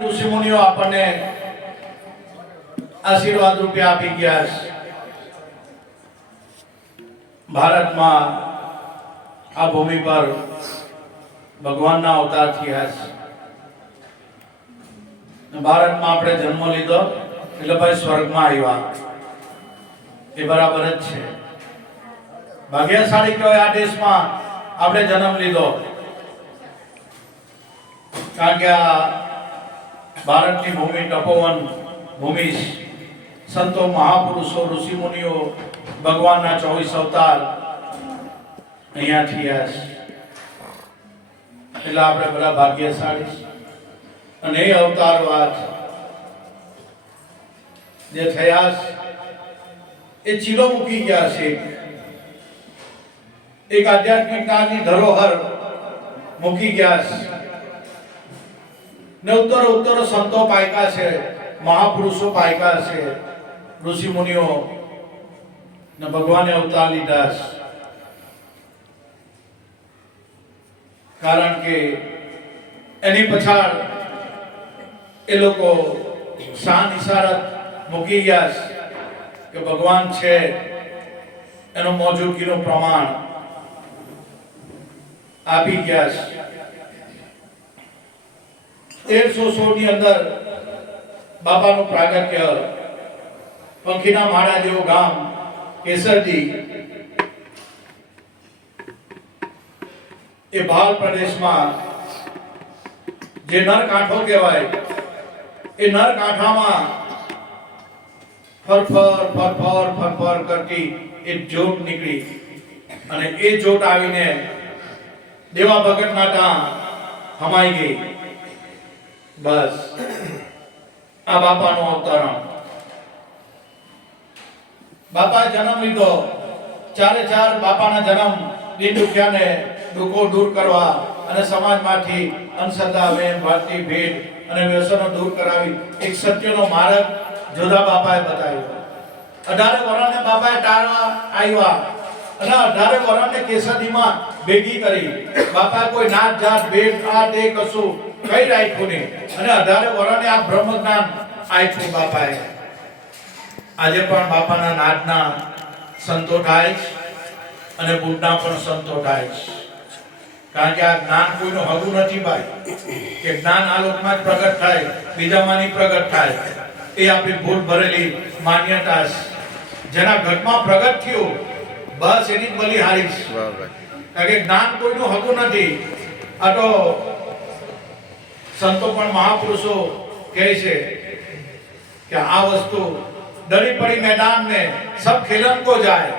ઋષિ મુનિઓ આપણને આશીર્વાદ રૂપે આપી ગયા છે. ભારતમાં આ ભૂમિ પર ભગવાનના અવતાર થયા છે. ભારતમાં આપણે જન્મ લીધો એટલે ભાઈ સ્વર્ગમાં આવ્યા એ બરાબર જ છે. ભાગ્યશાળી કહેવાય આ દેશમાં આપણે જન્મ લીધો, કારણ કે આ ભારતની ભૂમિ તપોવન ભૂમિ, સંતો મહાપુરુષો ઋષિ મુનિઓ ભગવાનના 24 અવતાર અહીંયા થયા છે. એટલે આપણે બધા ભાગ્યશાળી છે. અને એ અવતાર વાત જે થયા એ ચીલો મૂકી ગયા છે. એક આધ્યાત્મિક જ્ઞાનની ધરોહર મૂકી ગયા છે ને ઉત્તર સંતો પાયકા છે, મહાપુરુષો પાયકા છે, ઋષિ મુનિઓ ને ભગવાને અવતાર લીધા છે. કારણ કે એની પછાડ એ લોકો શાન ઇશારત મૂકી ગયા છે કે ભગવાન છે એનું મોજૂદગીનું પ્રમાણ આપી ગયા છે. 1316 ની અંદર બાબાનું પ્રાગટ્ય પંખીના માળા જેવું ગામ કેસરજી એ ભાલ પ્રદેશમાં જે નરકાંઠો કહેવાય એ નરકાંઠામાં ફરફર કરતી એક જોત નીકળી અને એ જોત આવીને દેવા ભગતના ત્યાં હમાઈ ગઈ. બસ આ બાપાનું અવતરણ. બાપાએ જન્મ લીધો, ચારે ચાર બાપાના જન્મ દિન દુખ્યાને દુઃખો દૂર કરવા અને સમાજમાંથી અંધશ્રદ્ધા, વેમ, ભક્તિ, ભેદ અને વ્યસનો દૂર કરાવી એક સત્યનો માર્ગ જોધા બાપાએ બતાવ્યો. 18 વર્ષને બાપાએ ટાળવા આવ્યા અને 18 વર્ષને કેસરીમાં ભેગી કરી. બાપા કોઈ નાત જાત ભેદ આ તે કશું કઈ રાખ્યું નહીં અને 18 વર્ષને આ બ્રહ્મ જ્ઞાન આપ્યું બાપાએ. આજે પણ બાપાના નાદના સંતો થાય અને બુદ્ધના પણ સંતો થાય, કારણ કે આ જ્ઞાન કોઈનું હગું નથી ભાઈ કે જ્ઞાન આ લોકમાં જ પ્રગટ થાય, બીજામાં નહીં પ્રગટ થાય. એ આપણી ભૂલ ભરેલી માન્યતા છે. જેના ઘટમાં પ્રગટ થયું બસ એની બલિહારી છે, કારણ કે જ્ઞાન કોઈનું હગું નથી. આ તો સંતો પણ મહાપુરુષો કહે છે કે આ વસ્તુ डरी पड़ी मैदान में सब खेलन को जाए,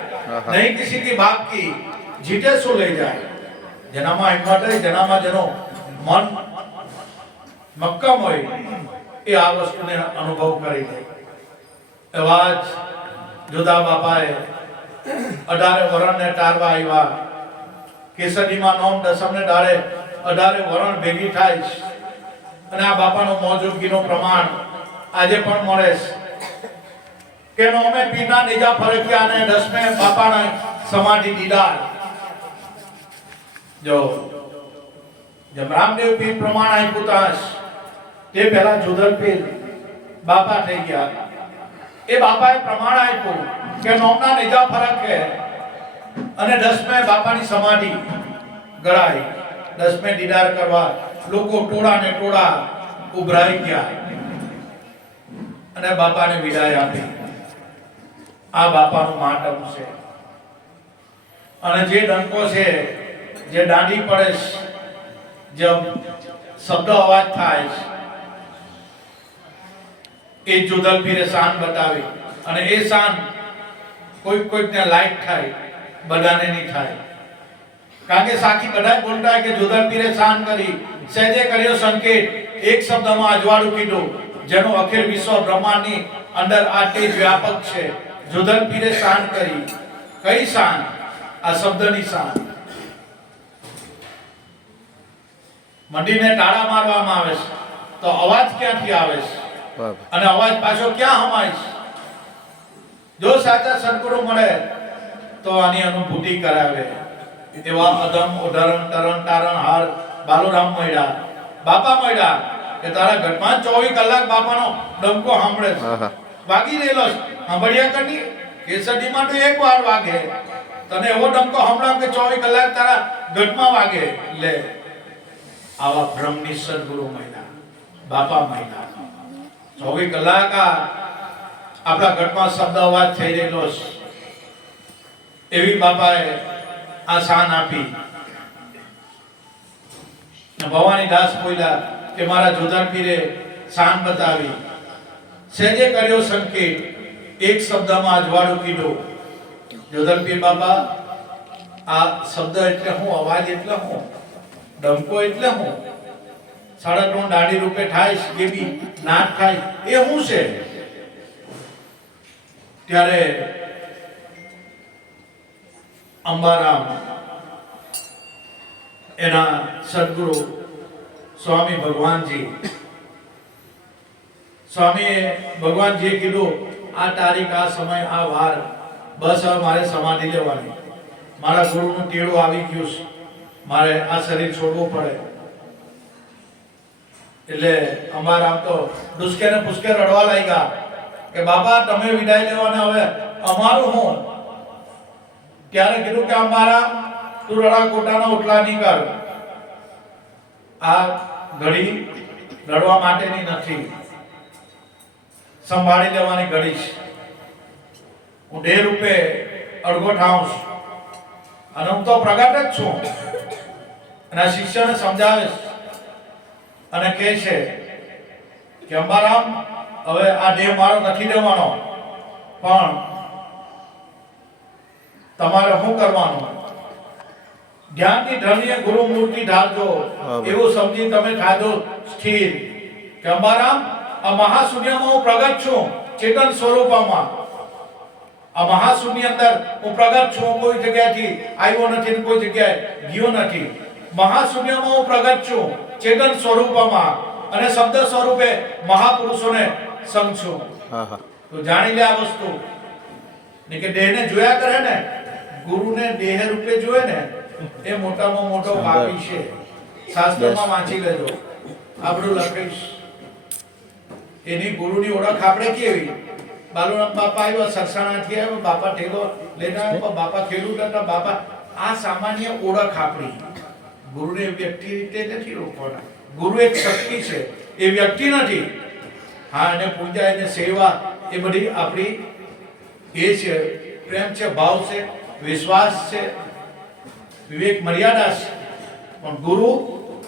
नहीं किसी की बात की जीते सो ले जाए. जनामा हिम्मत है, जनामा जनो मन मक्कम होय એ આ વસ્તુને અનુભવ કરી લે. અવાજ જોધા બાપાએ 18 વર્ષને ટારવા આવ્યા. કેસરીમાં નોમ દસમને દાડે 18 વર્ષ ભેગી થાય અને આ બાપાનો મોજૂદગીનું પ્રમાણ આજે પણ મળે છે કે નોમે પીના નીજા ફરક્યા અને 10મે બાપાના સમાધિ દીદાર. જો જબ રામદેવ પીર પ્રમાણ આપ્યું તાસ તે પહેલા જોધલ પીર બાપા થઈ ગયા. એ બાપાએ પ્રમાણ આપ્યું કે નોમના નીજા ફરક છે અને 10મે બાપાની સમાધિ ગળાઈ. 10મે દીદાર કરવા લોકો ટોળા ને ટોળા ઉભરાઈ ગયા અને બાપાને વિદાય આપી. આ બાપાનું માટમ છે. અને જે ડંકો છે, જે દાંડી પડે, જે શબ્દ અવાજ થાય એ જોધલ પીરે શાન બતાવી. અને એ શાન કોઈકને લાઈટ થાય, બધાને નહીં થાય. કારણ કે સાકી બધા બોલતા કે જોધલ પીરે શાન કરી, સહેજે કર્યો સંકેત, એક શબ્દમાં અજવાળું કીધું જેનો અખિલ વિશ્વ બ્રહ્માંડની અંદર આ તેજ વ્યાપક છે. જોધલ પીરે શાન કરી. કઈ શાન? આ શબ્દની શાન. મંડીને તાળા મારવામાં આવે છે તો અવાજ ક્યાંથી આવે છે અને અવાજ પાછો ક્યાં હમાય છે? જો સાચા સદગુરુ મળે તો આની અનુભૂતિ કરાવે. એવા અદમ ઉદાહરણ તરણ તારણ હાર બાલુરામ મળ્યા, બાપા મળ્યા કે તારા ઘટમાં 24 કલાક બાપાનો ડંકો સાંભળે છે, વાગી રહેલો છે, સાંભળ્યા કરી કેસડીમાં તો એક વાર વાગે, તને એવો ડંકો સાંભળાવ કે 24 કલાક તારા ઘટમાં વાગે. લે આવા બ્રહ્મની સદગુરુ મહિના બાપા મહિના 24 કલાક આપણા ઘટમાં શબ્દ અવાજ થઈ રહેલો છે, એવી બાપાએ આ શાન આપી. ભવાની દાસ બોલ્યા કે મારા જોધર પીરે શાન બતાવી, સેજે કર્યો સંકેત, એક શબ્દમાં અજવાળું કીધું. જોધર પીર બાપા આ શબ્દ એટલે હું, અવાજ એટલે હું, ડંકો એટલે હું, 3.5 દાઢી રૂપે થાય એ બી નાક થાય એ હું છે. ત્યારે અંબારામ એના સદગુરુ સ્વામી ભગવાનજીએ કીધું આ તારીખ, આ સમય, આ વાર, બસ હવે મારે સમાધિ લેવાની, મારા ગુરુનું ટેળું આવી ગયું છે, મારે આ શરીર છોડવું પડે. એટલે અંબારામ તો ડુસકે ને પુસકે રડવા લાગ્યા કે બાપા તમે વિદાય લેવાના, હવે અમારું હું. ત્યારે કીધું કે અંબારામ તું રડા કોટાના ઉટલા નહીં કર, આ ઘડી લડવા માટેની નથી, સંભાળી લેવાની ઘડી છે. હું દેહ રૂપે અડગો થાઉં છું અને હું તો પ્રગટ જ છું. અને શિષ્યને સમજાવે અને કહે છે કે અંબારામ હવે આ દેહ મારો નથી દેવાનો, પણ તમારે શું કરવાનું, ધ્યાનની ધણીએ ગુરુ મૂર્તિ ધારજો, એવું સમજી તમે થાજો સ્થિર કે અંબારામ આ મહાશૂન્યમાં હું પ્રગટ છું, ચેતન સ્વરૂપમાં. આ મહાશૂન્ય અંદર હું પ્રગટ છું, કોઈ જગ્યાથી આવ્યો નથી, કોઈ જગ્યાએ ગયો નથી. મહાશૂન્યમાં હું પ્રગટ છું, ચેતન સ્વરૂપમાં, અને શબ્દ સ્વરૂપે મહાપુરુષોને સંગ છું. તો જાણી લે આ વસ્તુ ને કે દેહને જોયા કરે ને, ગુરુને દેહ રૂપે જોયે ને એ મોટામાં મોટો પાપી છે. શાસ્ત્રમાં વાંચી લેજો, આપણું લખીશ. એની ગુરુની ઓળખ આપણે કેવી, બાલુરામ બાપા આવ્યા સરસાણાથી આવ્યો, બાપા ઠેલો લઈને આવ્યો, બાપા ખેડૂત હતા, બાપા. આ સામાન્ય ઓળખ આપણી. ગુરુને વ્યક્તિ રીતે નથી રોકવાના, ગુરુ એક શક્તિ છે, એ વ્યક્તિ નથી. હા, અને પૂજા અને સેવા એ બધી આપણી એ છે, પ્રેમ છે, ભાવ છે, વિશ્વાસ છે, વિવેક મર્યાદા છે. પણ ગુરુ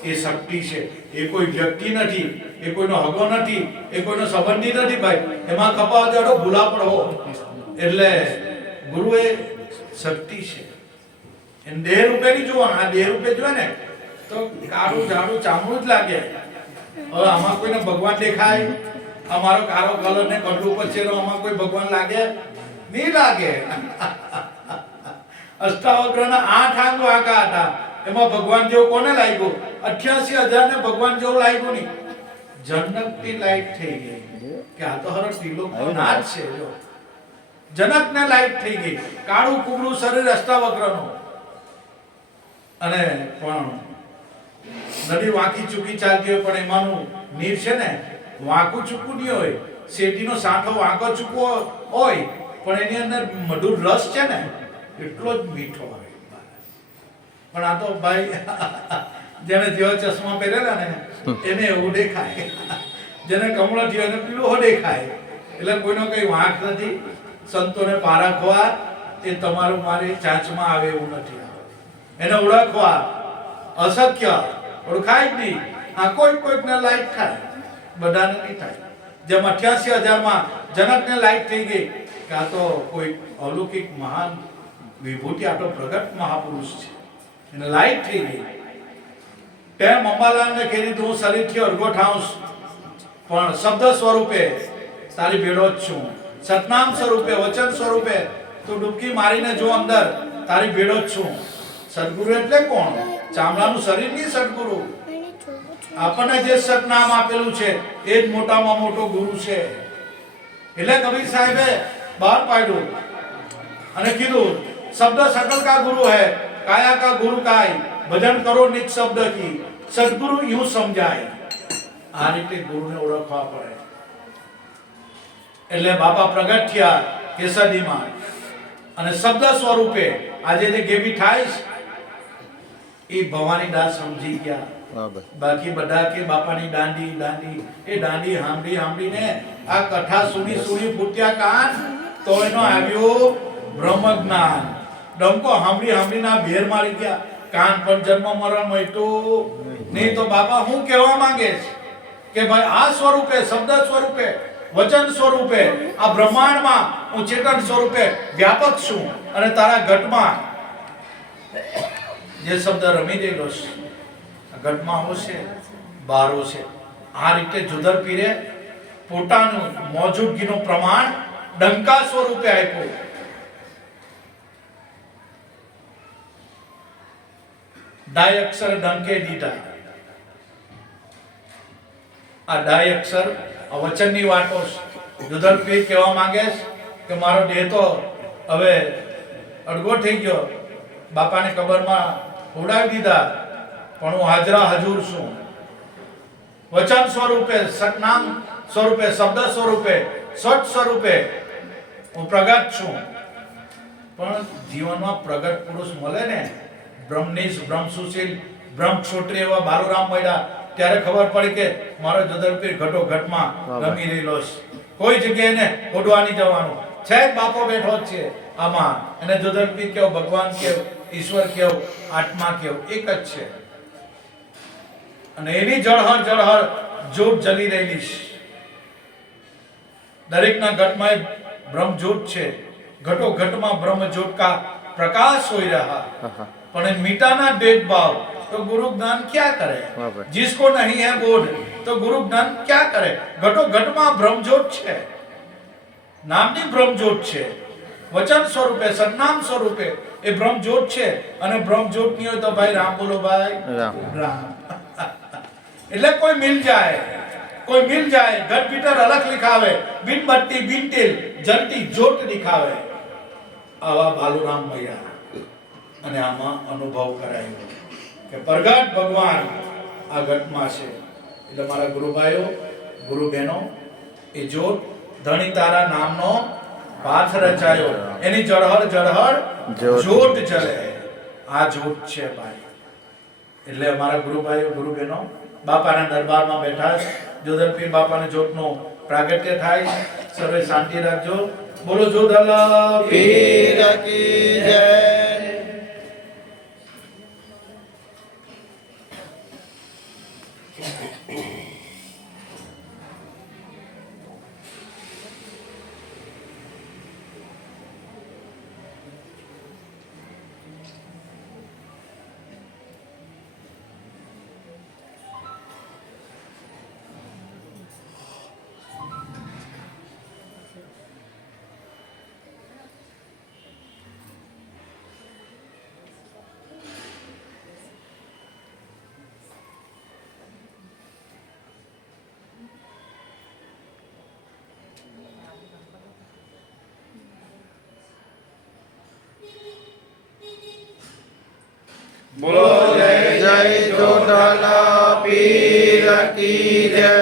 એ શક્તિ છે, એ કોઈ વ્યક્તિ નથી, એ કોઈનો હગો નથી, એ કોઈનો સંબંધી નથી. ભાઈ એમાં કપાવ જાડો ભૂલા પડો, એટલે ગુરુ એ શક્તિ છે. એને દેહ રૂપે નહીં જોવાનું. આ દેહ રૂપે જોવે ને તો કાળું ઝાડું ચામડું જ લાગે. હવે આમાં કોઈને ભગવાન દેખાય, અમારો કાળો કલર ને કડલું પછેલો, આમાં કોઈ ભગવાન લાગે નહીં લાગે. અષ્ટાવક્રના 8 અંગ વાગા હતા, એમાં ભગવાન જેવું કોને લાગ્યું? 88,000 ને ભગવાન જેવું લાગ્યું નહીં. જનકની લાઈટ થઈ ગઈ કે આ તો હર ત્રિલોકનો નાથ છે. જો જનકને લાઈટ થઈ ગઈ, કાળું કુબળું શરીર અષ્ટાવક્રનું. અને પણ નદી વાંકી ચૂકી ચાલતી હોય, પણ એમાંનું નીર છે ને વાંકું ચૂકવું નહીં હોય. શેરડીનો સાંઠો વાંકો ચૂકવો હોય, પણ એની અંદર મધુર રસ છે ને એટલો જ મીઠો હોય. પણ આ તો ભાઈ જેને જેવો ચશ્મા પહેરેલા ને એને એવું દેખાય, જેને કમળો થયો એને પીળો દેખાય. એટલે કોઈનો કઈ વાંક નથી. સંતોને પારખવા એ તમારું મારી ચાંચમાં આવે એવું નથી. એને ઓળખવા અશક્ય, ઓળખાય જ નહીં. આ કોઈકને લાઈટ થાય, બધાને નહીં થાય. જેમ 88,000 જનકને લાઈટ થઈ ગઈ કે આ તો કોઈ અલૌકિક મહાન વિભૂતિ, આ તો પ્રગટ મહાપુરુષ છે, એને લાઈટ થઈ ગઈ. તેમ અંબાલાલને કીધું હું શરીરથી અડગો થાઉં, પણ શબ્દ સ્વરૂપે તારી ભેળો જ છું. સતનામ સ્વરૂપે, વચન સ્વરૂપે તું ડૂબકી મારીને જો અંદર, તારી ભેળો જ છું. સદગુરુ એટલે કોણ? ચામડાનું શરીર નહીં સદગુરુ. આપણને જે સતનામ આપેલું છે એ જ મોટામાં મોટો ગુરુ છે. એટલે કબીર સાહેબે બહાર પાડ્યું અને કીધું શબ્દ सकल का गुरु है, काया का गुरु काय, भजन करो निज शब्द की, सदगुरु यूं समझाए. આ રીતે ગુરુને ઓળખવા પડે. એટલે બાપા પ્રગટ થયા કેસરીમાં અને શબ્દ સ્વરૂપે આજે જે ગેબી થાય એ ભવાની દાસ સમજી ગયા. બાકી બધા કે બાપાની દાંડી દાંડી એ દાંડી હાંભળીને આ કથા સુની ફૂટ્યા કાન તો એનો આવ્યો બ્રહ્મ જ્ઞાન. ડંકો હાંભળીના ભેર મારી ગયા. કાન પર જન્મ મરણ મળ્યું નહીં. તો બાપા હું કહેવા માંગે છે કે ભાઈ આ સ્વરૂપે શબ્દ સ્વરૂપે વચન સ્વરૂપે આ બ્રહ્માંડમાં હું ચેતન સ્વરૂપે વ્યાપક છું અને તારા ઘટમાં જે શબ્દ રમી રહેલો છે ઘટમાં હોશે બહાર હોશે. આ રીતે જુદર પીરે પોતાનું મોજૂદગીનું પ્રમાણ ડંકા સ્વરૂપે આપ્યું. ડાય અક્ષર ડંકે દીધા. આ ડાય અક્ષર વચનની વાતો જુદર પીર કહેવા માંગે કે મારો દેહ તો હવે અડગો થઈ ગયો, બાપાને કબરમાં ઉડાવી દીધા, પણ હું હાજરા હજુર છું. વચન સ્વરૂપે સતનામ સ્વરૂપે શબ્દ સ્વરૂપે સત સ્વરૂપે હું પ્રગટ છું. પણ જીવનમાં પ્રગટ પુરુષ મળે ને, બ્રહ્મનિષ્ઠ બ્રહ્મ સુશીલ બ્રહ્મ ક્ષોત્રિય એવા બાલુરામ મળ્યા ત્યારે ખબર પડી કે મારો જદરપીર ઘટો ઘટમાં રમી રહેલો છે. કોઈ જગ્યાએ ને ઓઢવાની જવાનું છે. બાપો બેઠો જ છે આમાં. અને જદરપીર કેવો, ભગવાન કેવો, ઈશ્વર કેવો, આત્મા કેવો એક જ છે. અને એની જળહર જ્યોત જલી રહેલી છે. દરેકના ઘટમાં બ્રહ્મ જ્યોત છે. ઘટો ઘટમાં બ્રહ્મ જ્યોત કા प्रकाश हो रहा, पर मिटाना भेदभाव तो गुरु ज्ञान क्या करे. जिसको नहीं है बोध तो गुरु ज्ञान क्या करे. घटो घटમાં બ્રહ્મજ્યોત છે, નામની બ્રહ્મજ્યોત છે. વચન સ્વરૂપે સન્નામ સ્વરૂપે એ બ્રહ્મજ્યોત છે. અને બ્રહ્મજ્યોત ની હોય તો ભાઈ રામ બોલો ભાઈ રામ. એટલે કોઈ મિલ જાય ઘટ ભીતર અલગ लिखावे, बिन बत्ती बिन तेल जलती ज्योत दिखावे. આવા બાલુરામ મૈયા અને આમાં અનુભવ કરાયો કે પ્રગટ ભગવાન આ ઘટમાં છે. એટલે મારા ગુરુભાઈઓ ગુરુ બહેનો એ જ્યોત ધણી તારા નામનો પાથ રચાયો, એની જળહર જ્યોત જલે. આ જ્યોત છે ભાઈ. એટલે અમારા ગુરુભાઈઓ ગુરુ બહેનો બાપાના દરબારમાં બેઠા છે. જોધરપીર બાપાના જ્યોતનું પ્રાગટ્ય થાય. સર્વે શાંતિ રાખજો. બોલો જોધલા પીર કી જય. बोलो जय जय जोधला पीर की जय.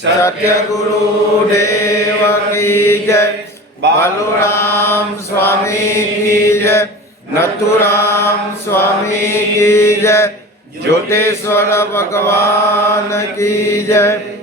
सत्य गुरु देव की जय. बालूराम स्वामी की जय. नथुराम स्वामी की जय. ज्योतेश्वर भगवान की जय.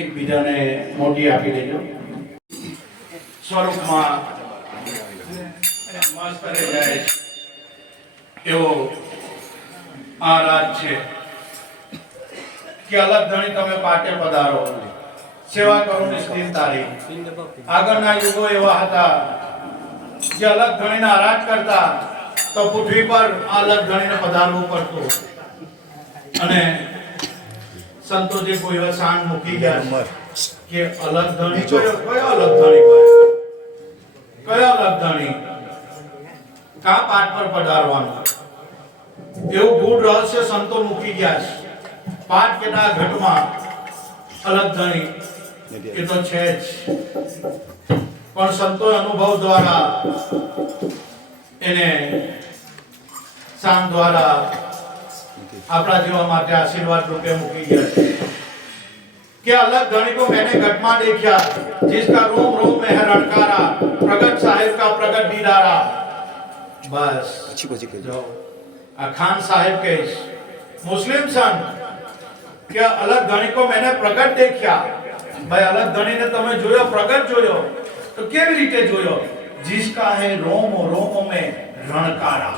એકબીજાને મોટી આપી દેજો. સ્વરૂપમાં મસ્ત રહી જાય એવો આ રાજ છે કે અલગ ધણી તમે પાટે પધારો, સેવા કરુની સ્થિર તારી. આગળના યુગો એવા હતા જે અલગ ધણીના આરાધ કરતા તો પૃથ્વી પર આ અલગ ધણીને પધારવું પડતું. અને સંતો જે કોઈ એવા સાંજ મૂકી ગયા કે અલગ ધણી કયો અલગ ધણી કયો અલગ ધણી કા પાઠ પર પધારવાનું, એવું ગૂઢ રહસ્ય સંતો મૂકી ગયા છે. પાઠ કેના ઘટમાં અલગ ધણી એ તો છે જ, પણ સંતો અનુભવ દ્વારા એને સામ દ્વારા આપણા जीवन માટે આશીર્વાદ રૂપે મૂકી ગયા कि अलग धनी को मैंने घटमा देखा जिसका रोम रोम में है रणकारा, प्रगट साहिब का प्रगट दीदारा. बस जो खान साहिब के मुस्लिम सन क्या अलग धनी को मैंने प्रगट देखा. भाई अलग धनी ने तमे जोयो, प्रगट जोयो तो केवी रीते जोयो, जिसका है रोम रोम में रणकारा.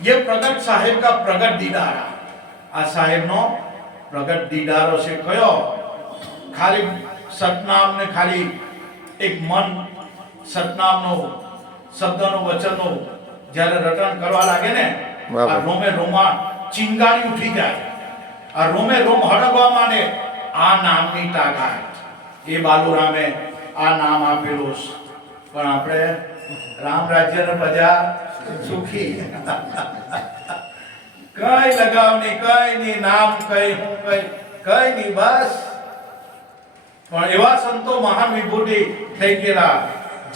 ये प्रगट साहिब का प्रगट दीदारा. आ साहिब नो प्रगट दीदारो से कयो खाली सतनाम ने खाली एक मन सतनाम नो शब्द नो वचन नो જ્યારે રટણ કરવા લાગે ને આ રોમે રોમા ચિંગારી ઉઠી જાય, આ રોમે રોમ હડગવા માંડે. આ નામની તાકાત એ બાલુરામે આ નામ આપેલું. પણ આપણે રામ રાજ્યને પ્રજા સુખી, કઈ લગાવની કઈ ની નામ કઈ હું કઈ ની બસ. પણ એવા સંતો મહાન વિભૂતિ થઈ ગયેલા,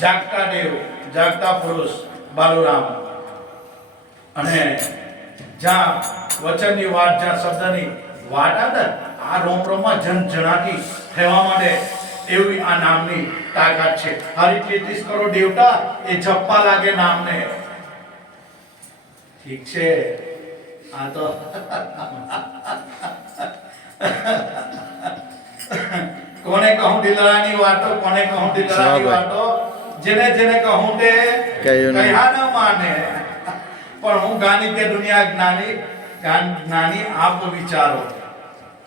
જાગતા દેવ જાગતા પુરુષ બાલુરામ. અને જ્યાં વચનની વાત, જ્યાં શબ્દની વાત આવે આ રોમ રોમમાં જનજનાટી થવા માટે એવી આ નામની તાકાત છે. હરી 33 કરોડ દેવતા એ જપ્પા લાગે નામને. ઠીક છે, આ તો કોને કહું દિલરાની વાતો, કોને કહું દિલરાની વાતો, જેને જેને કહું તે કહ્યા ન માને. પણ હું ગાની કે દુનિયા જ્ઞાની, જ્ઞાની આપ વિચારો.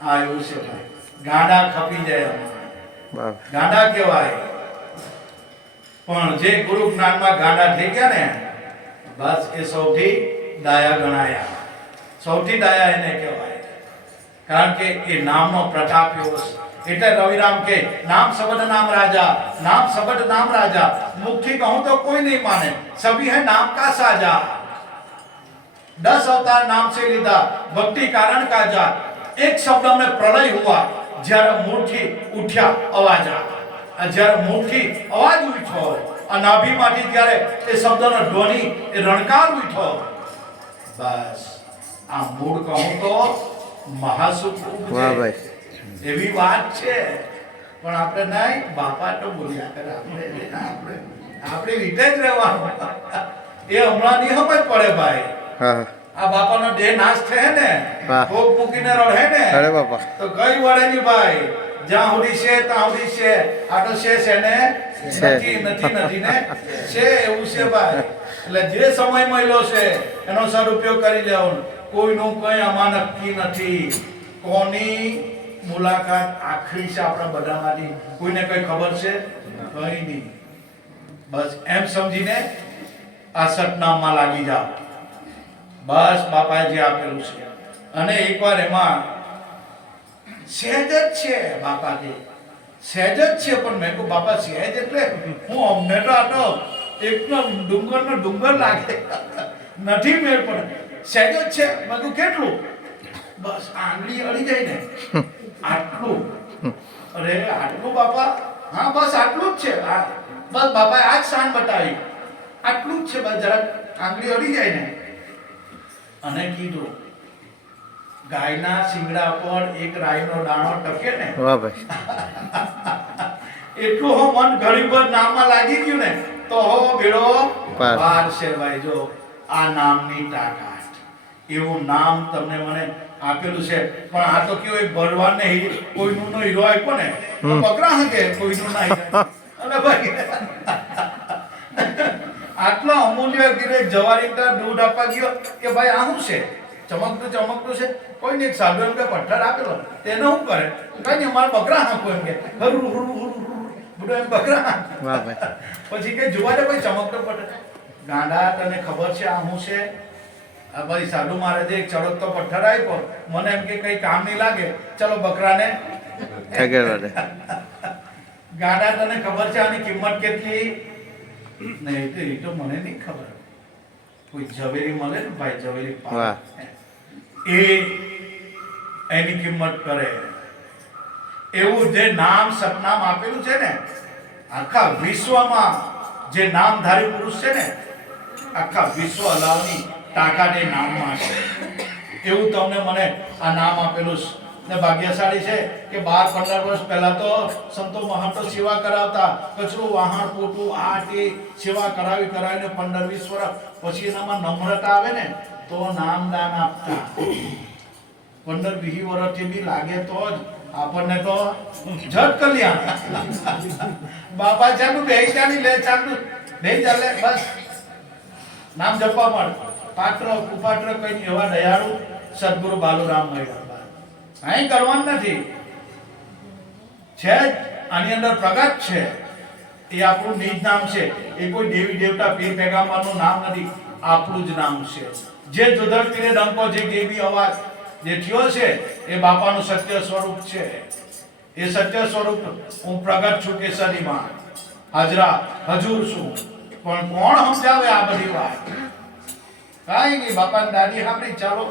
આ એવું છે ભાઈ, ગાંડા ખપી જાય, ગાંડા કહેવાય. પણ જે ગુરુ જ્ઞાનમાં ગાંડા થઈ ગયા ને બસ એ સૌથી દાયા ગણાયા, સૌથી દાયા એને કહેવાય. કારણ કે એ નામનો પ્રતાપ એવો છે. એટલે રવિરામ કે નામ શબ્દ નામ રાજા, નામ શબ્દ નામ રાજા. મુખથી કહું તો કોઈ नहीं माने, सभी है नाम का साजा. 10 अवतार नाम से लीधा, भक्ति कारण का जा. एक शब्द में प्रलय हुआ જ્યારે મુઠ્ઠી ઉઠ્યા અવાજા. જ્યારે મુઠ્ઠી અવાજ ઉઠ્યો અને નાભીમાંથી ત્યારે એ શબ્દનો ધ્વનિ એ રણકાર ઉઠ્યો. બસ આ મૂળ કહું તો મહાસુખ ઉપજે એવી વાત છે. પણ આપણે નહીં, બાપા તો બોલ્યા કરે, આપણે રીતે જ રહેવાનું. એ હમણાં નહીં સમજ પડે ભાઈ. આ બાપાનો દેહ નાશ થયે ને, ભોગ મૂકીને રહે ને, અરે બાપા તો કઈ વળે ની ભાઈ. જ્યાં સુધી છે ત્યાં સુધી છે. આ તો છે ને નથી નથી ને છે, એવું છે ભાઈ. એટલે જે સમય મળ્યો છે એનો સદુપયોગ કરી લેવાનો. કોઈનું કઈ આમાં નક્કી નથી. કોની મુલાકાત આખરી છે આપણા બધામાંથી કોઈને કઈ ખબર છે? કઈ નહીં. બસ એમ સમજીને આ સતનામમાં લાગી જાઓ. બસ બાપાએ જે આપેલું છે. અને એકવાર એમાં સહેજ જ છે, બાપા કે સહેજ જ છે. પણ મેં કહું બાપા સહેજ એટલે હું અમને તો આ તો એકદમ ડુંગરનો ડુંગર લાગે, નથી મેળ પડે. સહેજ જ છે. મેં કહું કેટલું? બસ આંગળી અડી જાય ને આટલું. અરે આટલું બાપા? હા બસ આટલું જ છે. બસ બાપાએ આ જ શાન બતાવી, આટલું જ છે. બસ જરા આંગળી અડી જાય ને. અને કીધું ગાયના શિંગડા પર એક રાઈનો દાણો ટકે ને, વાહ ભાઈ. એટલું હો મન ઘડી પર નામમાં લાગી ગયું ને તો હો બેડો પાર છે ભાઈ. જો આ નામની તાકાત, એવું નામ તમને મને આપેલું છે પણ આ તો કેવું એક ભગવાનને કોઈનું નો હીરો આપ્યો ને તો બકરા હકે કોઈનું ના હીરો અરે ભાઈ આટલો અમૂલ્ય ગીરે જવારીના દૂધ આપવા ગયો કે ભાઈ આ શું છે ચમકતું છે કોઈને એક સાધુ એમ કે પથ્થર આપેલો તેને શું કરે કઈ નહીં અમારા બકરા હાંકું એમ કે હરુ હરુ હરુ બધું એમ બકરા પછી કે જોવા દે ભાઈ ચમકતો પથ્થર ગાંડા તને ખબર છે આ શું છે આ ભાઈ સાધુ મહારાજે એક ચડકતો પથ્થર આપ્યો મને એમ કે કઈ કામ નહીં લાગે ચલો બકરાને ગાંડા તને ખબર છે આની કિંમત કેટલી નહીં એ તો મને નહીં ખબર કોઈ ઝવેરી મળે ને ભાઈ ઝવેરી એ એની કિંમત કરે એવું જે નામ સતનામ આપેલું છે ને આખા વિશ્વમાં જે નામધારી પુરુષ છે ને આખા વિશ્વ અલાવની તાકાત એ નામમાં છે એવું તમને મને આ નામ આપેલું છે ને ભાગ્યશાળી છે કે 12-15 વર્ષ પહેલા તો સંતો મહંતો સેવા કરાવતા કચરું વાહણ પોટું આ તે સેવા કરાવીને 15-20 વર્ષ પછી એનામાં નમ્રતા આવે ને તો નામદાન આપતા 15-20 વર્ષથી બી લાગે તો જ આપણને તો જટ કલ્યાણ બાબા ચાલુ બે ચાલી લે ચાલુ બે ચાલે બસ નામ જપવા માંડ પાત્ર કુપાત્ર કઈ એવા દયાળુ સદગુરુ બાલુરામ મળ્યા કાંઈ કરવાનું નથી છે આની અંદર પ્રગટ છે એ આપણું નિજ નામ છે એ કોઈ દેવી દેવતા પીર પેગામનું નામ નથી આપણું જ નામ છે જે જોધર પીરે ડંકો જે દેવી અવાજ જે થયો છે એ બાપાનું સત્ય સ્વરૂપ છે એ સત્ય સ્વરૂપ હું પ્રગટ છું કેસરીમાં હાજરા હજુર છું પણ કોણ સમજાવે આ બધી વાત કાંઈ નહીં બાપા દાદી સાંભળી ચાલો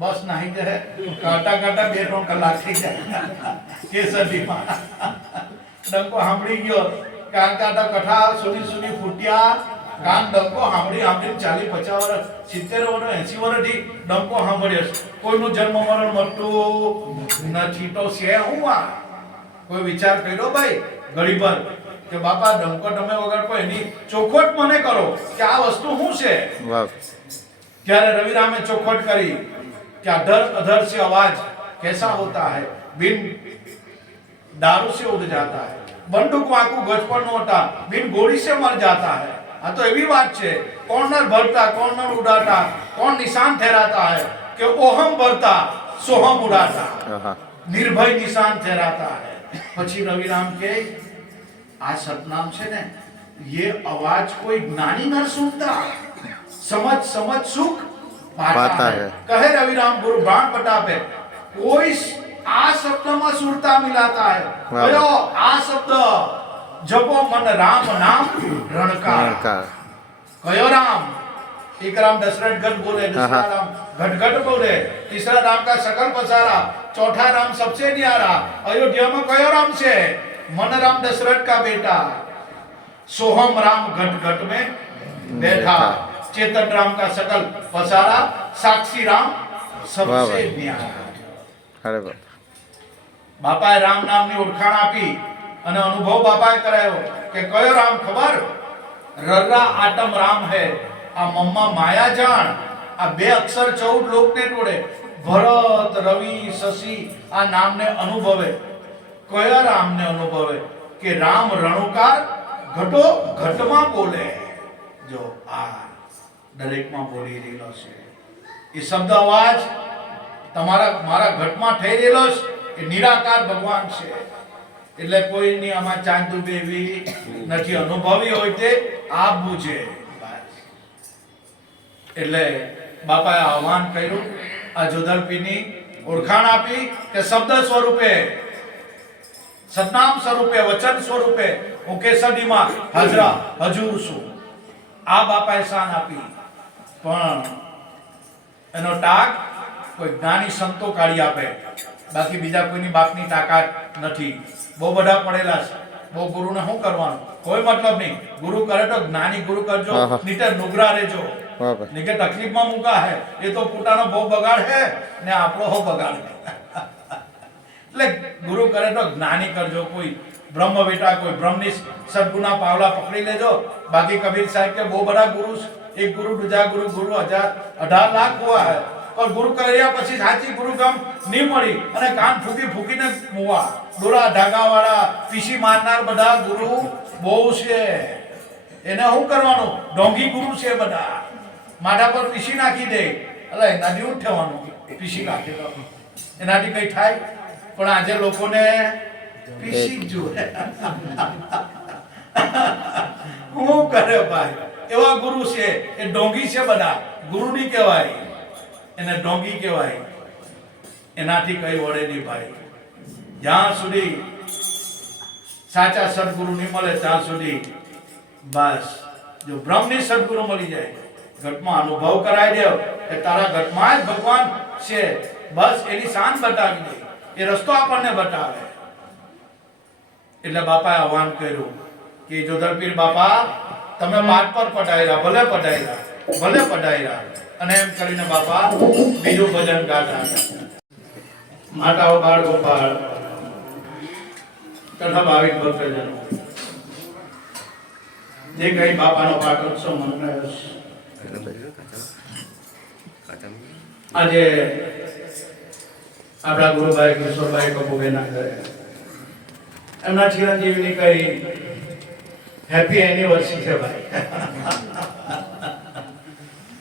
બસ નહીં જાય કાટા 2-3 કલાક થઈ જાય કેસરીમાં ડંકો સાંભળી ગયો કાન કાટા કઠા સુની ફૂટ્યા કાન ડંકો સાંભળી 40-50 વર્ષ 70 વર્ષ 80 વર્ષથી ડંકો સાંભળ્યો કોઈનું જન્મ મરણ મટતું નથી તો છે હું આ કોઈ વિચાર કર્યો ભાઈ ગરીબર કે બાપા ડંકો તમે વગાડો એની ચોખવટ મને કરો કે આ વસ્તુ શું છે ત્યારે રવિરામે ચોખવટ કરી क्या डर अधर से आवाज कैसा होता है बिन दारू से उड़ जाता है बंदूक वाकू गजपन होता बिन गोली से मर जाता है આ તો એવી વાત છે કોર્નર ભરતા કોર્નર ઉડાતા કોણ નિશાન ઠેરાતા है कि ओहम भरता सोहम उड़ाता निर्भय निशान ठहराता है પછી રવિરામ કે આ સતનામ છે ને ये आवाज कोई ज्ञानी न सुनता समझ सुख पाता है कहे रविराम गुरु बाण प्रतापे कोई आ शब्द में सुरता मिलाता है कयो आ शब्द जपो मन राम नाम रणकार कयो राम एक राम दशरथ गढ़ बोले दूसरा राम घट बोले तीसरा राम का सकल पसारा चौथा राम सबसे न्यारा अयोध्या में कयो राम से मन राम दशरथ का बेटा सोहम राम घट में बैठा चेतन राम का सकल पसारा साक्षी राम सबसे न्यारा अरे बापाए राम नामની ઓળખાણ આપી અને અનુભવ બાપાએ કરાયો કે કયો રામ ખબર રર્રા આટમ રામ હે આ મમ્મા માયા જાણ આ બે અક્ષર 14 લોકને તોડે ભરત રવિ શશી આ નામને અનુભવે કયા રામને અનુભવે કે રામ રણુકાર ઘટો ઘટમાં બોલે જો આ દરેકમાં બોલી રહેલો છે એ શબ્દ અવાજ તમારા મારા ઘટમાં થઈ રહેલો છે એ નિરાકાર ભગવાન છે એટલે કોઈની આમાં ચાંદુ બેવી નથી અનુભવી હોય તે આપવું છે એટલે બાપાએ આહવાન કર્યું આ જોધરપીની ઓળખાણ આપી કે શબ્દ સ્વરૂપે સતનામ સ્વરૂપે વચન સ્વરૂપે હું કેસરીમાં હાજરા હજુર છું આ બાપાએ શાન આપી પણ એનો ટાક કોઈ જ્ઞાની સંતો કાઢી આપે બાકી બીજા કોઈની બાપની તાકાત નથી બહુ બધા પડેલા છે બહુ ગુરુને શું કરવાનું કોઈ મતલબ નહીં ગુરુ કરે તો જ્ઞાની ગુરુ કરજો નીતર નુગરા રહેજો નીકે તકલીફમાં મૂકા હે એ તો પોતાનો બહુ બગાડ હે ને આપણો હો બગાડ હે એટલે ગુરુ કરે તો જ્ઞાની કરજો કોઈ ब्रह्म बेटा कोई ब्रह्मनिष्ठ सदगुना पावला पकड़ी लेजो बाकी कबीर साहब के बहुत बड़ा गुरु एक गुरु दूजा गुरु 18 लाख हुआ है પણ ગુરુ કર્યા પછી સાચી ગુરુ ગમ નહીં મળી અને કાન ફૂકીને મુવા ડોળા ધાગાવાળા પીસી મારનાર બધા ગુરુ બહુ છે. એને શું કરવાનું? ઢોંગી ગુરુ છે બધા, માથા પર પીસી નાખી દે. એટલે એનાથી શું થવાનું? પીસી નાખી દો એનાથી કઈ થાય? પણ આજે લોકોને પીસી જ જુએ. શું કરે ભાઈ? એવા ગુરુ છે એ ઢોંગી છે બધા, ગુરુ નહીં કહેવાય, એને ઢોંગી કહેવાય. એનાથી કઈ વળે નહીં ભાઈ. જ્યાં સુધી સાચા સદગુરુ નહીં મળે ત્યાં સુધી બસ. જો બ્રહ્મની સદગુરુ મળી જાય, ઘટમાં અનુભવ કરાવી દે કે તારા ઘટમાં જ ભગવાન છે, બસ એની શાન બતાવી દે, એ રસ્તો આપણને બતાવે. એટલે બાપાએ આહવાન કર્યું કે જોધરપીર બાપા તમે પાઠ પર પટાયરા, ભલે પટાયરા. અને એમ કરીને બાપા બીજું ભજન ગાતા માતાઓ બાળ ગોપાળ તથા ભાવિક ભક્તજનો જે કઈ બાપાનો પાઠોત્સવ મનાવ્યો આજે આપણા ગુરુભાઈ કિશોરભાઈ કપૂરના ઘરે એમના ચિરંજીવીની કઈ હેપી એનિવર્સરી છે ભાઈ.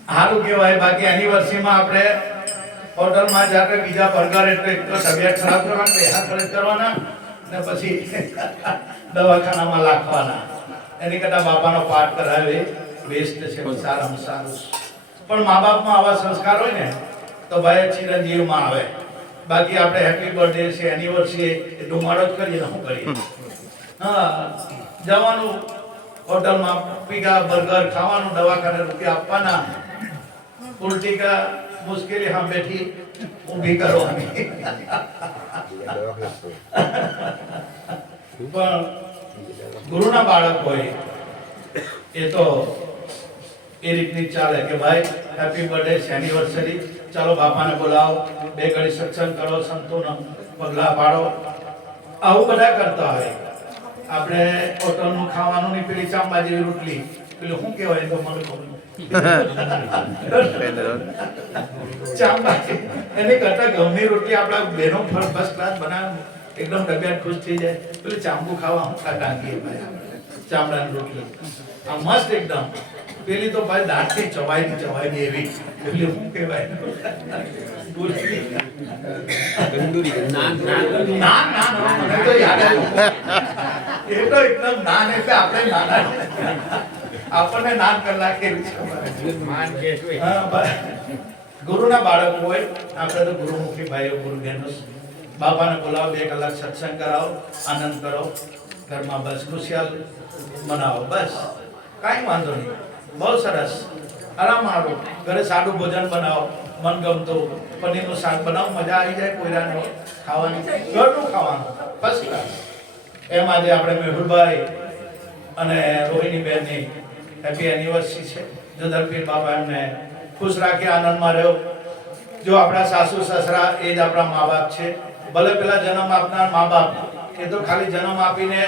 સારું કહેવાય. બાકી એનિવર્સરીમાં આપણે હોટલમાં જ્યારે બીજા બર્ગર એટલે એક તો તબિયત ખરાબ કરવાની, પૈસા ખર્ચ કરવાના ને પછી દવાખાનામાં લાખવાના. એની કરતા બાપાનો પાઠ કરાવે બેસ્ટ છે, સારામાં સારું. પણ મા બાપમાં આવા સંસ્કાર હોય ને તો ભાઈ ચિરંજીવીમાં આવે. બાકી આપણે હેપી બર્થડે છે, એનિવર્સરી એ ડુમાડો જ કરીએ, શું કરીએ? હા, જવાનું હોટલમાં પીઝા બર્ગર ખાવાનું, દવાખાને રૂપિયા આપવાના, ઉલટી કા મુશ્કેલી હા બેઠી ઊભી કરવાની. પણ ગુરુના બાળક હોય એ તો એ રીતની ચાલે કે ભાઈ હેપી બર્થડે છે, એનિવર્સરી, ચાલો બાપાને બોલાવો, બે ઘડી સત્સંગ કરો, સંતોનો પગલા પાડો. આવું બધા કરતા હોય. આપણે હોટલનું ખાવાનું ની પેલી ચાંબા જેવી રોટલી, પેલું શું કહેવાય તો મને ખબર ચાંબા એની કરતા ઘઉંની રોટલી આપણા બહેનો ફર્સ્ટ ક્લાસ બનાવે, એકદમ તબિયત ખુશ થઈ જાય. પેલું ચાંબુ ખાવા હું ટાંકીએ ભાઈ, ચામડાની રોટલી આ મસ્ત એકદમ. પેલી તો ભાઈ દાંતથી ચવાઈ દે એવી, પેલી શું કહેવાય નાન મને તો યાદ આવ્યું. એ તો એકદમ નાન એટલે આપણે નાના, આપણને નાન કલાક એવી છે. ગુરુના બાળકો હોય આપણે તો ગુરુમુખી ભાઈઓ, ગુરુ બહેનો, બાપાને બોલાવો, 2 કલાક સત્સંગ કરાવો, આનંદ કરો ઘરમાં, બસ ખુશિયાલ મનાવો, બસ કાંઈ વાંધો નહીં. બહુ સરસ, આરામ આવો. ઘરે સાદું ભોજન બનાવો, મનગમતું પનીરનું શાક બનાવો, મજા આવી જાય કોયરાને ખાવાની, ઘરનું ખાવાનું ફર્સ્ટ ક્લાસ. એમ આજે આપણે મેહુલભાઈ અને રોહિણી બહેનની હેપી એનિવર્સરી છે. જોધરપીર બાપા એમને ખુશ રાખી, આનંદમાં રહ્યો. જો આપણા સાસુ સસરા એ જ આપણા મા બાપ છે. ભલે પેલા જન્મ આપનાર મા બાપ એ તો ખાલી જન્મ આપીને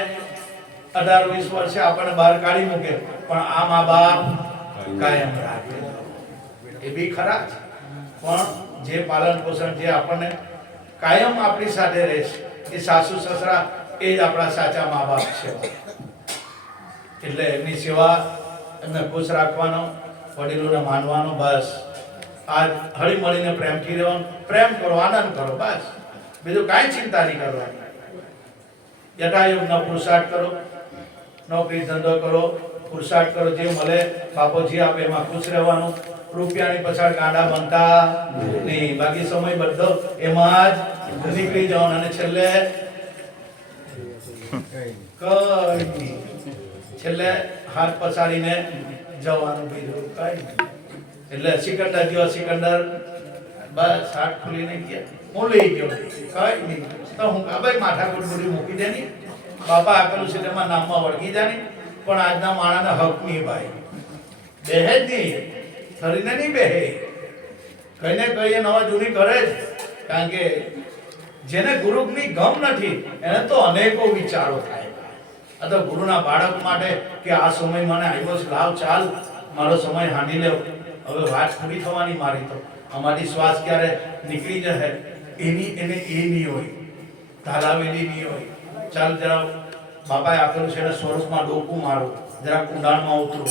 18-20 વર્ષે આપણને બહાર કાઢી મૂકે, પણ આ મા બાપ કાયમ રાખે એ બી ખરા છે. પણ જે પાલન પોષણ જે આપણને કાયમ આપણી સાથે રહેશે એ સાસુ સસરા એ જ આપણા સાચા મા બાપ છે. એટલે એમની સેવા, એમને ખુશ રાખવાનો, વડીલોને માનવાનો, બસ આ હળી મળીને પ્રેમથી રહેવાનું, પ્રેમ કરો, આનંદ કરો, બસ બીજું કાંઈ ચિંતા નહીં કરવાની. યથાયોગનો પુરુષાર્થ કરો, નોકરી ધંધો કરો, પુરુષાર્થ કરો, જે મળે બાપોજી આપે એમાં ખુશ રહેવાનું. રૂપિયાની પાછળ ગાંડા બનતા નહીં, બાકી સમય બધો એમાં જ નીકળી જવાનો. અને છેલ્લે હાથ પછાડીને જવાનું, બીજું કઈ. એટલે સિકંદર જેવો સિકંદર, બસ હાથ ખુલીને ગયા, હું લઈ ગયો, કઈ નહીં. તો હું ભાઈ માથાકૂટ બધી મૂકી દે નહીં, બાપા આપેલું છે તેમાં નામમાં વળગી જાય નહીં. પણ આજના માણસને હક નહીં ભાઈ, બેહે જ નહીં, થરીને નહીં બેહે, કઈને કહીએ નવા જૂની કરે જ. કારણ કે જેને ગુરુની ગમ નથી એને તો અનેકો વિચારો થાય. આ તો ગુરુના બાળક માટે કે આ સમય મને આવ્યો છે, લાવ ચાલ મારો સમય હાંડી લેવ, હવે વાત પૂરી થવાની મારી તો અમારી શ્વાસ ક્યારે નીકળી જશે એની એને એ નહીં હોય, તાલાવેલી નહીં હોય. ચાલ જરા બાપાએ આપેલું છે એને સ્વરૂપમાં ડોકું મારો, જરા કુંડાળમાં ઉતરો,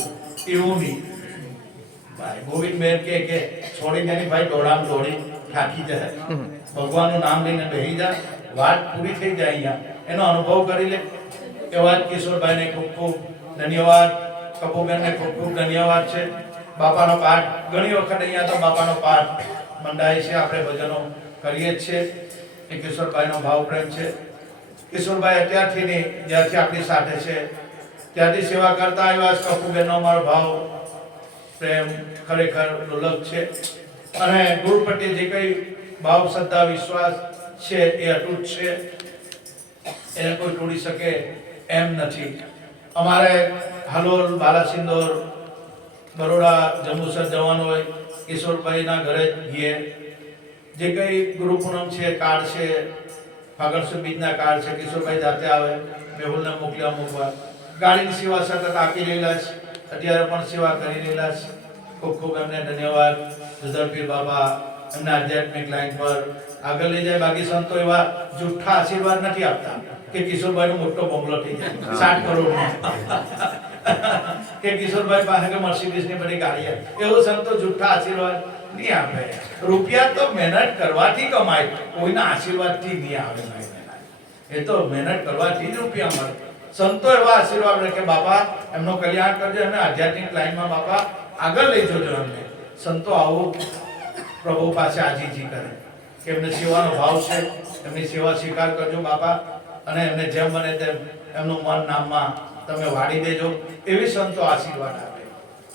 એવું નહીં. ભાઈ ગોવિંદબેન કે છોડી દેની ભાઈ દોડામ દોડી થાકી જાય, ભગવાનનું નામ લઈને બેસી જા, વાત પૂરી થઈ જાય. અહીંયા એનો અનુભવ કરી લે. એવા જ કિશોરભાઈને ખૂબ ખૂબ ધન્યવાદ, કપુબેનને ખૂબ ખૂબ ધન્યવાદ છે. બાપાનો પાઠ ઘણી વખત અહીંયા તો બાપાનો પાઠ મંડાય છે, આપણે ભજનો કરીએ જ છે. એ કિશોરભાઈનો ભાવ પ્રેમ છે. કિશોરભાઈ અત્યારથી જ્યારથી આપણી સાથે છે ત્યારથી સેવા કરતા આવ્યા છે. કપુબેનનો અમારો ભાવ પ્રેમ ખરેખર દુર્લભ છે અને ગુરુ પ્રત્યે જે કંઈ ભાવ શ્રદ્ધા વિશ્વાસ છે એ અતૂટ છે, એને કોઈ તોડી શકે એમ નથી. અમારે હાલોલ, બાલાસિંદોર, બરોડા, જંબુસર જવાનું હોય, કિશોરભાઈના ઘરે જઈએ. જે કંઈ ગુરુ પૂનમ છે, કાર્ડ છે, ફાગણ સુદ બીજના કાર્ડ છે, કિશોરભાઈ જાતે આવે, મેહુલને મોકલ્યા મૂકવા. ગાડીની સેવા સતત આપી રહેલા છે, અત્યારે પણ સેવા કરી રહેલા છે. ખૂબ ખૂબ એમને ધન્યવાદ. જુદરપીર બાબા એમના આધ્યાત્મિક લાઈન પર આગળ લઈ જાય. બાકી સંતો એવા જુઠ્ઠા આશીર્વાદ નથી આપતા કે કિશોરભાઈનો મોટો બંગલો થઈ જાય 60 કરોડનો કે કિશોરભાઈ પાસે કે મર્સિડીઝની બધી ગાડી. એવું સંતો જુઠ્ઠા આશીર્વાદ નહીં આપે. રૂપિયા તો મહેનત કરવાથી કમાય, કોઈના આશીર્વાદથી નહીં આવે. એ તો મહેનત કરવાથી જ રૂપિયા મળે. સંતો એવા આશીર્વાદ રહે કે બાપા એમનો કલ્યાણ કરજો, એમને આધ્યાત્મિક લાઈનમાં બાપા આગળ લઈ જજો. અમને સંતો આવું પ્રભુ પાસે આજીજી કરે કે એમને સેવાનો ભાવ છે, એમની સેવા સ્વીકાર કરજો બાપા, અને એમને જેમ બને તેમ એમનું મન નામમાં તમે વાળી દેજો. એવી સંતો આશીર્વાદ આપે.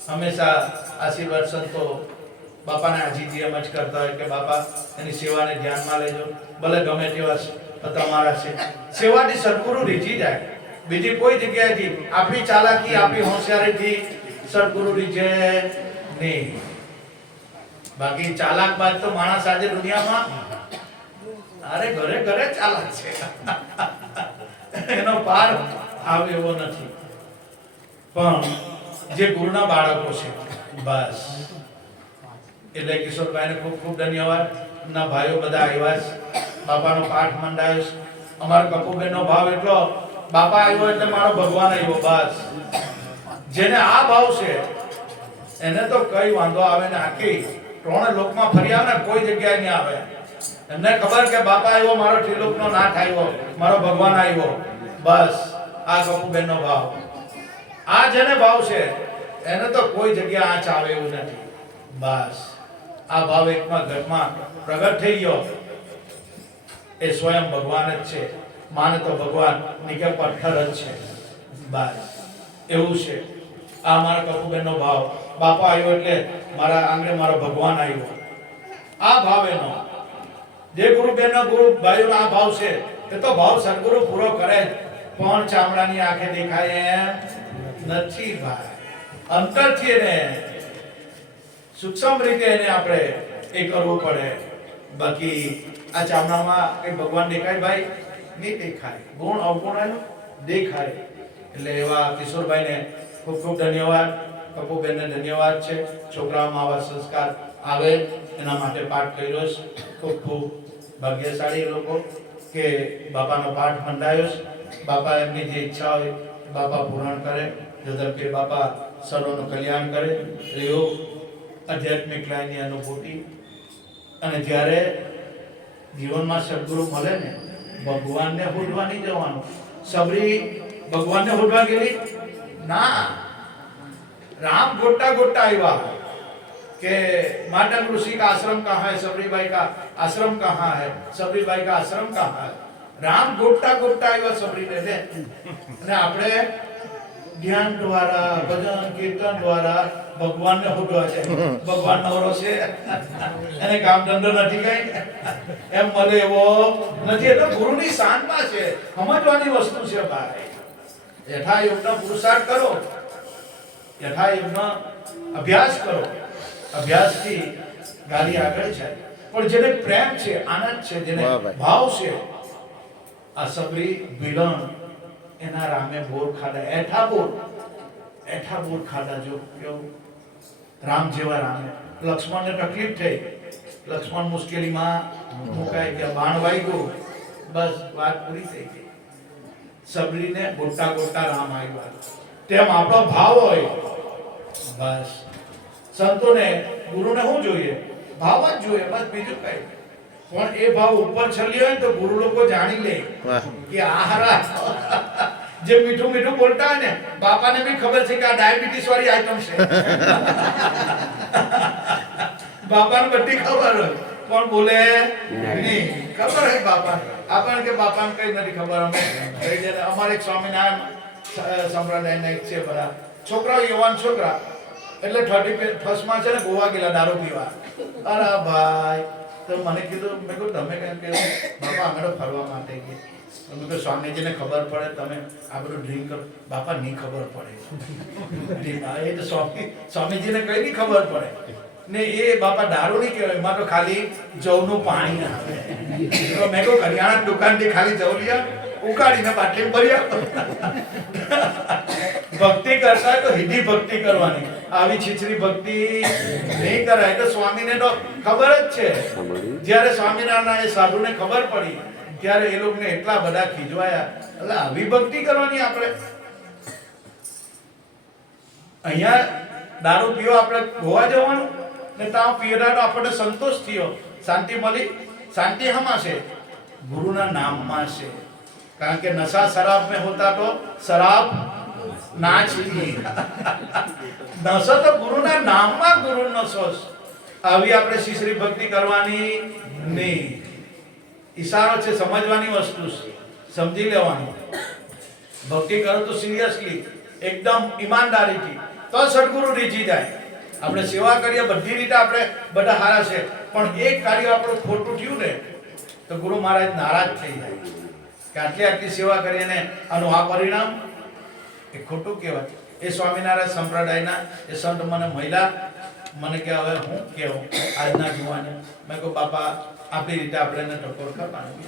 હંમેશા આશીર્વાદ સંતો બાપાને આજીજી એમ જ કરતા હોય કે બાપા એની સેવાને ધ્યાનમાં લેજો, ભલે ગમે તેવા તમારા છે. સેવાથી સદગુરુ રીઝી જાય. બીજી કોઈ જગ્યાએથી આપણી ચાલાકી, આપણી હોશિયારીથી સદગુરુ રીઝે નહીં. બાકી ચાલાક બાદ તો માણસ આજે દુનિયામાં અરે ઘરે ઘરે ચાલાક છે, એનો પાર આવે એવો નથી. પણ જે ગુરુના બાળકો છે બસ, એટલે કિશોરભાઈને ખૂબ ખૂબ ધન્યવાદ. એમના ભાઈઓ બધા આવ્યા છે, બાપાનો પાઠ મંડાયો છે. અમારા કપુબેનનો ભાવ એટલો, બાપા આવ્યો એટલે મારો ભગવાન આવ્યો. બસ જેને આ ભાવ છે એને તો કઈ વાંધો આવે ને, આખી ત્રણ લોકમાં ફરી આવે ને કોઈ જગ્યાએ નહીં આવે. એમને ખબર કે બાપા આવ્યો, મારો ત્રિલોકનો નાથ આવ્યો, મારો ભગવાન આવ્યો. બસ આ કપુબેનનો ભાવ. આ જેને ભાવ છે એને તો કોઈ જગ્યા આંચ આવે એવું નથી. બસ આ ભાવ એકમાં ઘરમાં પ્રગટ થઈ ગયો, એ સ્વયં ભગવાન જ છે. માને તો ભગવાન નીચે પથ્થર જ છે. બસ એવું છે. આ મારા કપુબેનનો ભાવ. બાપા આવ્યો એટલે મારા આંગણે મારો ભગવાન આવ્યો. આ ભાવ એનો. જે ગુરુબેનનો ગુરુ ભાઈઓનો આ ભાવ છે એ તો ભાવ સદગુરુ પૂરો કરે જ, પણ ચામડાની આંખે દેખાય એમ નથી ભાઈ. અંતરથી એને સૂક્ષ્મ રીતે એને આપણે એ કરવું પડે. બાકી આ ચામડામાં કઈ ભગવાન દેખાય ભાઈ? નહીં દેખાય. ગુણ અવગુણ દેખાય. એટલે એવા કિશોરભાઈને ખૂબ ખૂબ ધન્યવાદ. કપુબેનને ધન્યવાદ છે. છોકરાઓમાં આવા સંસ્કાર આવે એના માટે પાઠ કર્યો છે. ખૂબ ખૂબ ભાગ્યશાળી લોકો કે બાપાનો પાઠ મંડાયો છે. બાપા એમની જે ઈચ્છા હોય બાપા પૂર્ણ કરે. જગદપીર બાપા સર્વનું કલ્યાણ કરે. એવું આધ્યાત્મિક લાઈનની અનુભૂતિ. અને જ્યારે જીવનમાં સદગુરુ મળે ને, ભગવાનને હોદવા નહીં જવાનું. સબરી ભગવાનને હોદવા ગયેલી ના, राम गोटा गोटा આવ્યા કે माटन ऋषि का आश्रम कहाँ है, सबरीबाई का आश्रम कहाँ है, सबरीबाई का आश्रम कहाँ है. राम गोटा गोटा આવ્યા सबरीને ને. અને આપણે ધ્યાન દ્વારા, ભજન કીર્તન દ્વારા ભગવાનને હોદવા છે. ભગવાન નવરો છે એને કામ ધંધો નથી કઈ એમ મળે એવો નથી. એટલે ગુરુની શાનમાં છે, સમજવાની વસ્તુ છે ભાઈ. યથાયોગનો પુરુષાર્થ કરો, યથાયોગનો અભ્યાસ કરો. અભ્યાસથી ગાડી આગળ છે. પણ જેને પ્રેમ છે, આનંદ છે, જેને ભાવ છે, આ સબરી વિલણ એના રામે બોર ખાધા. એઠા બોર ખાધા. જો કેવું રામ જેવા રામે લક્ષ્મણને તકલીફ થઈ, લક્ષ્મણ મુશ્કેલીમાં મુકાઈ ગયા, બાણ વાગ્યું, બસ વાત પૂરી થઈ ગઈ. સબરીને ગોટા ગોટા રામ આવ્યા. તેમ આપણો ભાવ હોય બસ. સંતોને ગુરુને શું જોઈએ? ભાવ જ જોઈએ, બસ બીજું કઈ. પણ એ ભાવ ઉપર ચલી હોય તો ગુરુ લોકો જાણી લે કે આ હારા જે મીઠું મીઠું બોલતા હોય ને, બાપાને બી ખબર છે કે આ ડાયાબિટીસ વાળી આઈટમ છે. બાપાને બધી ખબર હોય પણ બોલે નહીં. ખબર હે બાપા આપણને કે બાપાને કઈ નથી ખબર. અમે અમારે એક સ્વામિનારાયણ સંપ્રદાયના એક છે બધા છોકરાઓ, યુવાન છોકરા, એટલે 31st માં છે ને ગોવા ગયેલા દારૂ પીવા. અરે ભાઈ, તો મને કીધું, મેં કહ્યું તમે કેમ કે બાપા અમે તો ફરવા માટે ગયા. તમે તો સ્વામીજીને ખબર પડે તમે આ બધું ડ્રિંક કરો. બાપા નહીં ખબર પડે. એ તો સ્વામીજીને કઈ નહીં ખબર પડે ને. એ બાપા દારૂ નહીં કહેવાય, એમાં તો ખાલી જવનું પાણી આવે. તો મેં કહું કરિયાણા દુકાનથી ખાલી જવ લઈ ઉકાળીને બાટલી ભરી આપો. ભક્તિ કરતા તો હિન્દી ભક્તિ કરવાની, આવી છીછરી ભક્તિ નહીં કરાય. તો સ્વામીને તો ખબર જ છે. જ્યારે સ્વામિનારાયણ એ સાધુને ખબર પડી ત્યારે એ લોકોને એટલા બધા ખીજવાયા. એટલે આવી ભક્તિ કરવાની આપણે. અહીંયા દારૂ પીવા આપણે ગોવા જવાનું ને ત્યાં પીવડા તો આપણને સંતોષ થયો, શાંતિ મળી. શાંતિ હમાં છે? ગુરુના નામમાં છે. કારણ કે નશા શરાબ में होता तो शराब नाच ली. નશો તો ગુરુના નામમાં ગુરુનો નશો. આવી આપણે શીશરી ભક્તિ કરવાની નહીં. ઈશારો છે, સમજવાની વસ્તુ છે, સમજી લેવાનું. ભક્તિ કરો તો સિરિયસલી, એકદમ ઈમાનદારીથી, તો સદગુરુ રીઝી જાય. આપણે સેવા કરીએ બધી રીતે આપણે બધા હારા છે, પણ એક કાર્ય આપણું ખોટું થયું ને તો ગુરુ મહારાજ નારાજ થઈ જાય કે આટલી સેવા કરીને આનું આ પરિણામ એ ખોટું કહેવાય. એ સ્વામિનારાયણ સંપ્રદાયના એ સંત મને મળ્યા, મને કે હવે હું કેવું આજના જુવાને. મેં કહું બાપા આપણી રીતે આપણે ટકોર કરવાનું,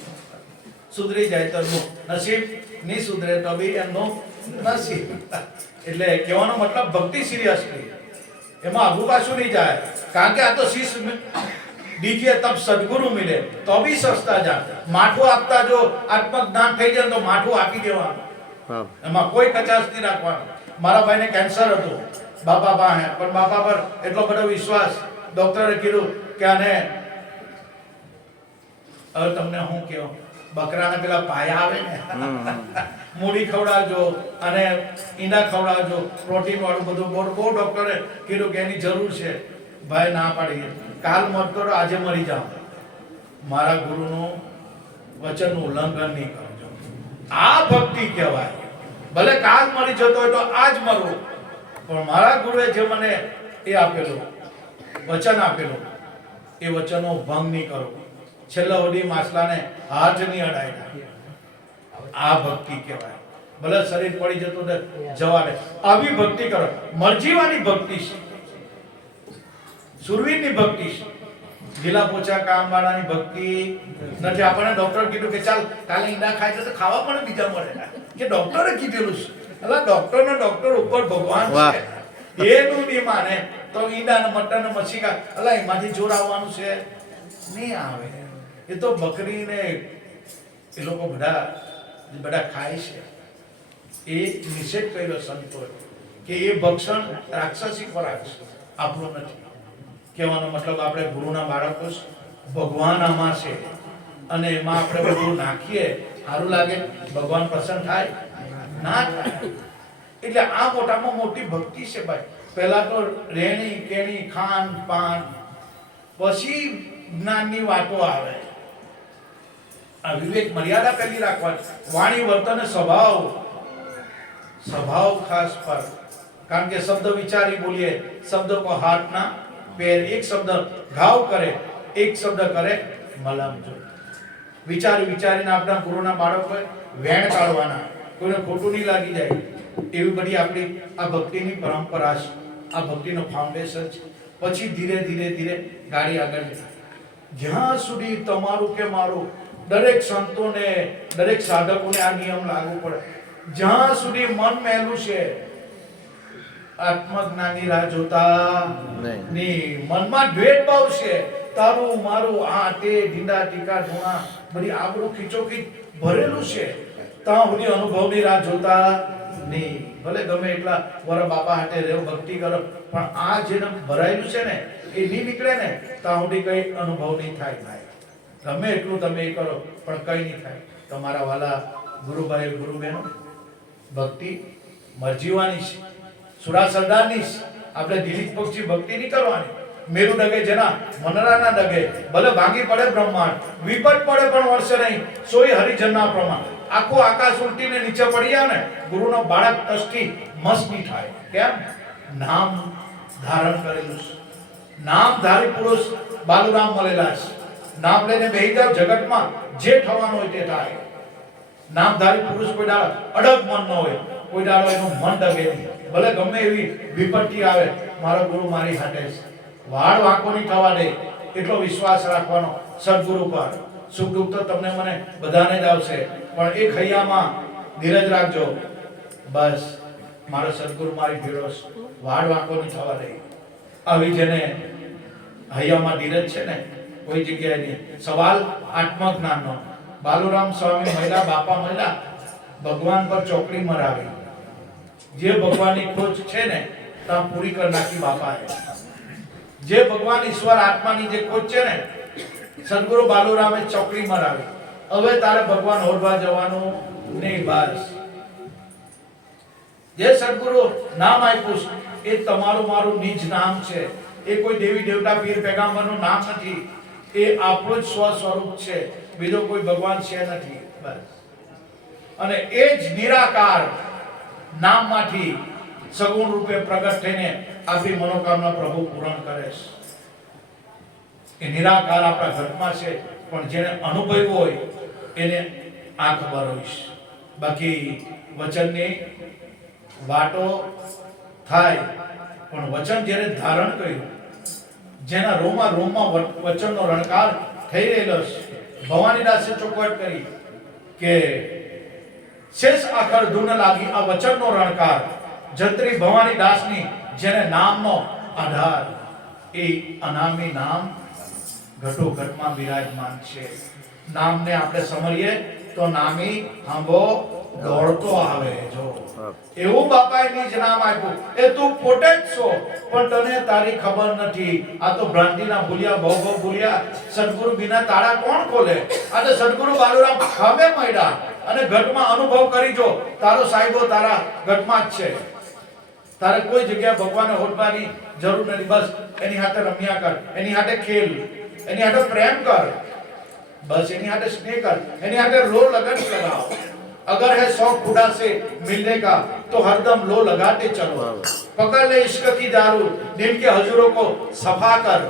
સુધરી જાય તો નસીબ, નહીં સુધરે તો બી એમનું નસીબ. એટલે કહેવાનો મતલબ ભક્તિ સિરિયસલી, એમાં આગુ પાછું નહીં જાય. કારણ કે આ તો શીશ દીજીએ તબ સદગુરુ મિલે તો બી સસ્તા જાય. માઠું આપતા જો આત્મજ્ઞાન થઈ જાય તો માઠું આપી દેવાનું, એમાં કોઈ કચાશ નહીં રાખવાનું. મારા ભાઈને કેન્સર હતું, બાપા પાસે, પણ બાપા પર એટલો બધો વિશ્વાસ. ડોક્ટરે કીધું કે આને હવે તમને હું કહું, બકરાના પેલા પાયા આવે ને મૂડી ખવડાવજો અને ઈંડા ખવડાવજો, પ્રોટીન વાળું બધું. બહુ ડોક્ટરે કીધું કે એની જરૂર છે. ભાઈ ના પાડી, કાલ મરતો તો આજે મરી જાઓ. મારા ગુરુનું વચનનું ઉલ્લંઘન નહીં કરજો. આ ભક્તિ કહેવાય. ભલે કાલ મરી જતો હોય તો આજ મરો, પણ મારા ગુરુએ જે મને એ આપેલું વચન આપેલું એ વચનનો ભંગ નહીં કરો. છેલ્લા ઓડી માસલાને હાથ નહીં અડાય. આ ભક્તિ કહેવાય. ભલે શરીર પડી જતું ને જવા દે, આવી ભક્તિ કરો. મરજીવાની ભક્તિ છે, સુરવીરની ભક્તિ છે. ગીલા પોચા કામ વાળાની ભક્તિ નથી. આપણને ડોક્ટર કીધું કે ચાલ કાલે ઈંડા ખાય તો ખાવા પણ બીજા મળે કે ડોક્ટરે કીધેલું છે. એટલે ડોક્ટર ઉપર ભગવાન છે, એનું નહીં માને તો ઈંડા ને મટન ને મચ્છી ખા, એટલે એમાંથી જોર આવવાનું છે નહીં આવે. એ તો બકરી ને એ લોકો બધા ખાય છે. એ નિષેધ કર્યો સંતોએ કે એ ભક્ષણ રાક્ષસી ખોરાક છે, આપણું નથી. કહેવાનો મતલબ આપણે ગુરુના બાળકો છે, ભગવાન આમાં છે અને એમાં આપણે બધું નાખીએ સારું લાગે, ભગવાન પ્રસન્ન થાય ના થાય. એટલે આ મોટામાં મોટી ભક્તિ છે ભાઈ. પહેલા તો રહેણી કેણી ખાન પાન, પછી જ્ઞાનની વાતો આવે. આ વિવેક મર્યાદા પહેલી રાખવાની. વાણી વર્તન સ્વભાવ ખાસ પર. કારણ કે શબ્દ વિચારી બોલીએ, શબ્દ કો હાથ ના પેર. એક શબ્દ ઘાવ કરે, એક શબ્દ કરે મલમ. જો વિચારીને આપણા ગુરુના બાળકોએ વેણ કાઢવાના, કોઈને ખોટું નહીં લાગી જાય. એવી બધી આપણી આ ભક્તિની પરંપરા છે, આ ભક્તિનો ફાઉન્ડેશન છે. પછી ધીરે ધીરે ગાડી આગળ જ્યાં સુધી તમારું કે મારું, દરેક સંતોને દરેક સાધકોને આ નિયમ લાગુ પડે. જ્યાં સુધી મન મહેલું છે આત્મજ્ઞાની રાહ જોતા નહીં. નહીં. મનમાં દ્વેષ ભાવ છે, તારું મારું આ તે ઢીંડા ટીકા ઢોણા બધી આબરૂ ખીચોખીચ ભરેલું છે, ત્યાં સુધી અનુભવની રાહ જોતા નહીં. ભલે ગમે એટલા વર બાપા હાથે રહેવ ભક્તિ કરો, પણ આ જેને ભરાયેલું છે ને એ નહીં નીકળે ને ત્યાં સુધી કઈ અનુભવ નહીં થાય ભાઈ. ગમે એટલું તમે એ કરો પણ કઈ નહીં થાય. તમારા વાલા ગુરુભાઈ ગુરુબહેનો, ભક્તિ મરજીવાની છે, સુરા સરદારની છે. આપણે દિલીપ પક્ષી ભક્તિ નહીં કરવાની. મેરુ ડગે જેના મનરાના ડગે, ભલે ભાંગી પડે બ્રહ્માંડ, વિપત પડે પણ વર્ષે નહીં, સોય હરિજનના પ્રમાણ. આખું આકાશ ઉલટીને નીચે પડી જાય ને, ગુરુનો બાળક તસ્તી મસ્ત નહીં થાય. કેમ? નામ ધારણ કરેલું છે. નામધારી પુરુષ બાલુરામ મળેલા છે. નામ લઈને બેહી જાવ, જગતમાં જે થવાનું હોય તે થાય. નામધારી પુરુષ કોઈ દાડો અડગ મન ન હોય, કોઈ દાડો એનું મન ડગે નહીં. ભલે ગમે એવી વિપત્તિ આવે, મારો ગુરુ મારી હાથે છે, વાળ વાંકો નહીં થવા દે, એટલો વિશ્વાસ રાખવાનો સદગુરુ પર. સુખ દુઃખ તો તમને મને બધાને જ આવશે, પણ એક હૈયામાં ધીરજ રાખજો. બસ મારો સદગુરુ મારી ભેળો છે, વાળ વાંકો નહીં થવા દે. આવી જેને હૈયામાં ધીરજ છે ને, કોઈ જગ્યાએ નહીં. સવાલ આત્મજ્ઞાનનો. બાલુરામ સ્વામી મહિલા બાપા મહિલા ભગવાન પર ચોકડી મરાવી. જે ભગવાનની ખોજ છે ને ત્યાં પૂરી કરી નાખી બાપાએ. જે ભગવાન ઈશ્વર આત્માની જે ખોજ છે ને, સદગુરુ બાલુરામે ચોકડી મરાવી. હવે તારે ભગવાન હોરવા જવાનું નહીં. બસ જે સદગુરુ નામ આપ્યું એ તમારું મારું નિજ નામ છે. એ કોઈ દેવી દેવતા પીર પેગામ્બરનું નામ નથી. એ આપણું જ સ્વ સ્વરૂપ છે, બીજો કોઈ ભગવાન છે નથી. બસ. અને એ જ નિરાકાર નામમાંથી સગુણ રૂપે પ્રગટ થઈને આપણી મનોકામના પ્રભુ પૂર્ણ કરે છે. એ નિરાકાર આપણા ઘરમાં છે, પણ જેને અનુભવ્યું હોય એને આ ખબર હોય છે. બાકી વચનની વાતો થાય, પણ વચન જેને ધારણ કર્યું, જેના રોમમાં રોમમાં વચનનો રણકાર થઈ રહેલો છે. ભવાની દાસે ચોખવટ કરી કે શેષ આખર ધૂન લાગી આ વચનનો રણકાર. જંત્રી ભવાની દાસની જેને નામનો આધાર, એ અનામી નામ ઘટો ઘટમાં બિરાજમાન છે. નામને આપણે સમરીએ તો નામી હાંભો દોડતો આવે. જો એવું બાપાએ નિજ નામ આપ્યું. એ તું પોતે જ છો, પણ તને તારી ખબર નથી. આ તો ભ્રાંતિના ભૂલ્યા ભવ ભવ ભૂલ્યા. સદગુરુ બિના તાળા કોણ ખોલે? આ તો સદગુરુ બાલુરામ ખમે મળ્યા અને ઘટમાં અનુભવ કરી જો, તારો સાહેબો તારા ઘટમાં જ છે. તારે કોઈ જગ્યાએ ભગવાનને હોદવાની જરૂર નથી. બસ એની હાથે રમ્યા કર, એની હાથે ખેલ, એની હાથે પ્રેમ કર, બસ એની હાથે સ્નેહ કર, એની હાથે લો लगन लगाओ. अगर है 100 खुदा से मिलने का तो हरदम लो लगाते चलो. पकड़ ले इश्क की दारू, दिल के हजूरों को सफा कर.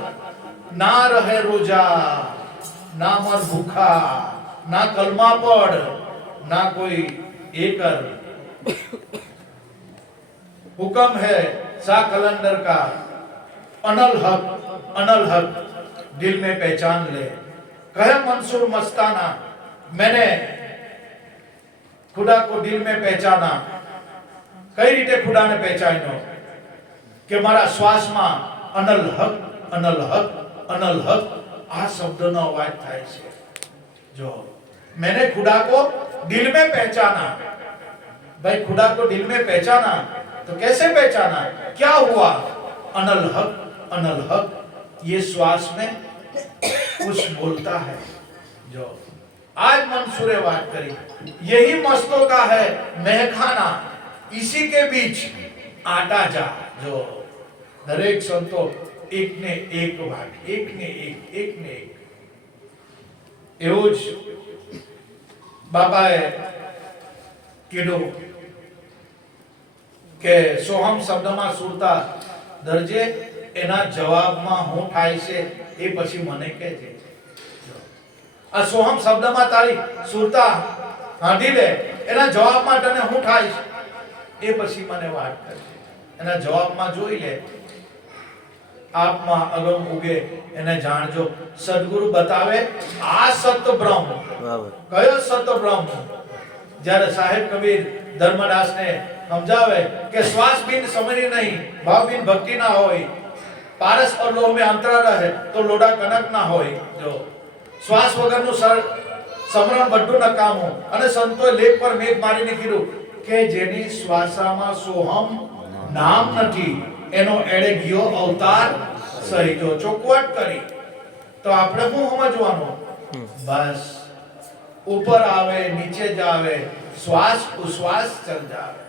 ना रहे रोजा, ना मर भूखा, ना कलमा पढ़, ना कोई ये कर. हुक्म है सा कलंदर का, अनल हक दिल में पहचान ले. कहे मंसूर मस्ताना, मैंने खुदा को दिल में पहचाना. कई રીતે ખુદાને પહેચાન્યો કે મારા શ્વાસમાં અનલ હક આ શબ્દનો અવાજ થાય છે. જો मैंने खुदा को दिल में पहचाना. भाई खुदा को दिल में पहचाना तो कैसे पहचाना? क्या हुआ? अनल हक ये श्वास में कुछ बोलता है. जो आज मंसूरे बात करी, यही मस्तों का है महखाना, इसी के बीच आता जा. जो दरेक संतो एक ने एक વાત, એક ને એક એવું જ બાબાએ કીધું કે સોહમ શબ્દમાં સુરતા દરજે, એના જવાબમાં હું થાય છે એ પછી મને કહેજે. આ સોહમ શબ્દમાં તારી સુરતા હાંધી લે, એના જવાબમાં તને હું થાય છે એ પછી મને વાત કરજે. એના જવાબમાં જોઈ લે, આપમાં અગમ ઉગે એને જાણજો. સદગુરુ બતાવે આ સત બ્રહ્મ. કયો સત બ્રહ્મ? જ્યારે સાહેબ કબીર ધર્મદાસને સમજાવે કે શ્વાસ બિન સમરી નહીં, ભાવ બિન ભક્તિ ના હોય, પારસ और लोह में अंतरा રહે તો લોડા કનક ના હોય। જો શ્વાસ વગરનું સમરણ બધું નકામું। અને સંતોએ લેખ પર મેઘ મારીને કીધું કે જેની શ્વાસામાં સોહમ નામ નથી એનો એડે ગયો અવતાર સહી। જો ચોખવટ કરી તો આપણે શું સમજવાનું? બસ ऊपर आवे नीचे जावे, श्वास उश्वास चल जावे।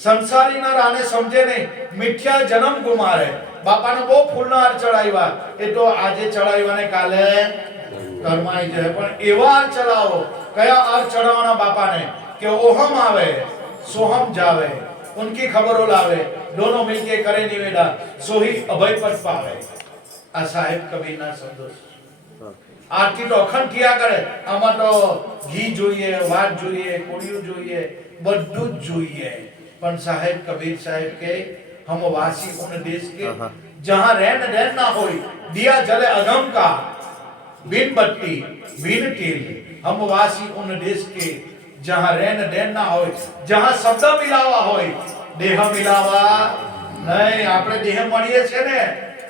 संसारी नर आने समझे नहीं, मिथ्या जन्म गुमारे। बापा ने बहुत फूलना हार चढ़ाव्या, ए तो आजे चढ़ाव्या ने काले कर्माई जाए। पण एवा हार चढ़ावो, कया हार चढ़ावना बापा ने कि ओहम आवे सोहम जावे, उनकी खबरों लावे, दोनों मिलके करे निवेदा, सोही अभय पद पावे। आ साहेब कबीर ना शब्दो। आरती तो अखंड किया करे, आमा तो घी જોઈએ, વાત જોઈએ, કોડિયું જોઈએ, બધું જ જોઈએ। પણ સાહેબ કબીર સાહેબ કે हम वासी उन देश के जहां रहन रहन ना होई, दिया जले अगम का, बिन बत्ती बिन तेल। हम वासी उन देश के जहां रहन रहन ना होई, जहां शब्द मिलावा होई, देह मिलावा नहीं। આપણે દેહ મળીએ છે ને,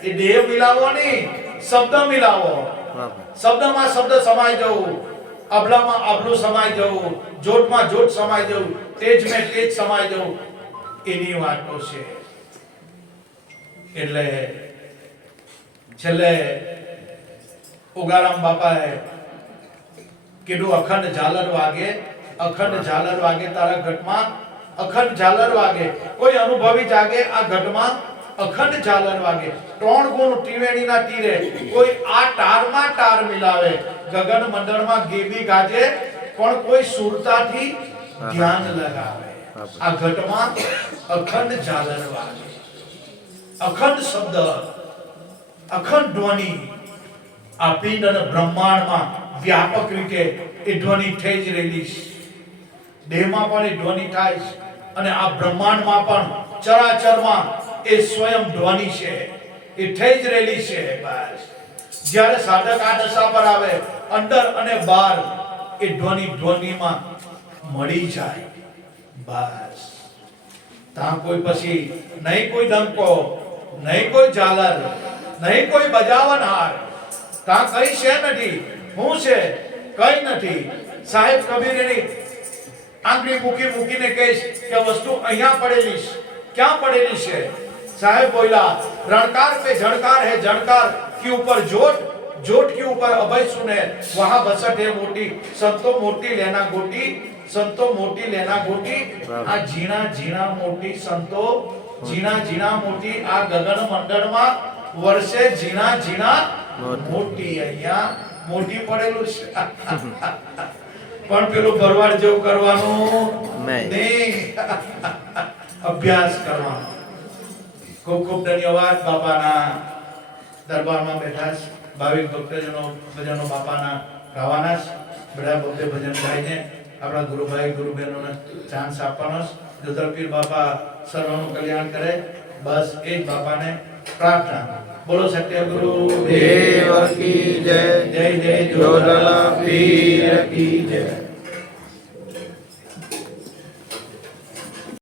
એ દેહ મિલાવો નહીં, શબ્દ મિલાવો। શબ્દમાં શબ્દ સમાઈ જવું, અબલામાં અબલું સમાઈ જવું, જોટમાં જોટ સમાઈ જવું, તેજમાં તેજ સમાઈ જવું, એની વાતો છે। એટલે છેલ્લે ઉગારામ બાપાએ કીધું અખંડ ઝાલર વાગે, અખંડ ઝાલર વાગે તારા ઘટમાં, અખંડ ઝાલર વાગે। કોઈ અનુભવી જાગે આ ઘટમાં, અખંડ ઝાલર વાગે। ત્રણ ગુણ ત્રિવેણીના તીરે, કોઈ આ તારમાં તાર મિલાવે। ગગન મંડળમાં ગેબી ગાજે, પણ કોઈ સુરતાથી ધ્યાન લગાવે। આ ઘટમાં અખંડ ઝાલર વાગે, અખંડ શબ્દ, અખંડ ધ્વનિ। આ પિંડ અને બ્રહ્માંડમાં વ્યાપક રીતે એ ધ્વનિ થઈ જ રહેલી છે। દેહમાં પણ એ ધ્વનિ થાય છે, અને આ બ્રહ્માંડમાં પણ ચરાચરમાં એ સ્વયં ધ્વનિ છે, એ થઈ જ રહેલી છે। બસ જ્યારે સાધક આ દશા પર આવે, અંદર અને બહાર એ ધ્વનિમાં મળી જાય। બસ ત્યાં કોઈ પછી નહીં કોઈ ડંકો, નહીં કોઈ ઝાલર, નહીં કોઈ બજાવનહાર, ત્યાં કઈ છે નથી। શું છે? કઈ નથી। સાહેબ કબીર એની આંગળી મૂકીને કહીશ કે વસ્તુ અહીંયા પડેલી છે। ક્યાં પડેલી છે? साहेब बोला रणकार पे झणकार है, झणकार के ऊपर जोट, जोट के ऊपर अभय सुने, वहां बसट है मोटी। संतो मोटी लेना गोटी, संतो मोटी लेना गोटी। आ जीना जीना मोटी संतो, जीना जीना मोटी। आ गगन मंडल में वर्षे जीना जीना मोटी। अहिया मोटी पड़ेलू छे, पण पेलू भरवाड जेवुं करवानुं नहीं, अभ्यास करवानो। खूब खूब धन्यवाद। बापाना दरबाરમાં બેઠા છે, ભાવિક ભક્તજનો ભજનો બાપાના ગાવાના છે। બધા ભક્તો ભજન ગાઈને આપણા ગુરુભાઈ ગુરુબહેનોને ચાન્સ આપવાનો છે। જોધરપીર બાપા સર્વનું કલ્યાણ કરે, બસ એ જ બાપાને પ્રાર્થના। બોલો સત્યગુરુ દેવ કી જય, જય જય જોધલા પીર કી જય।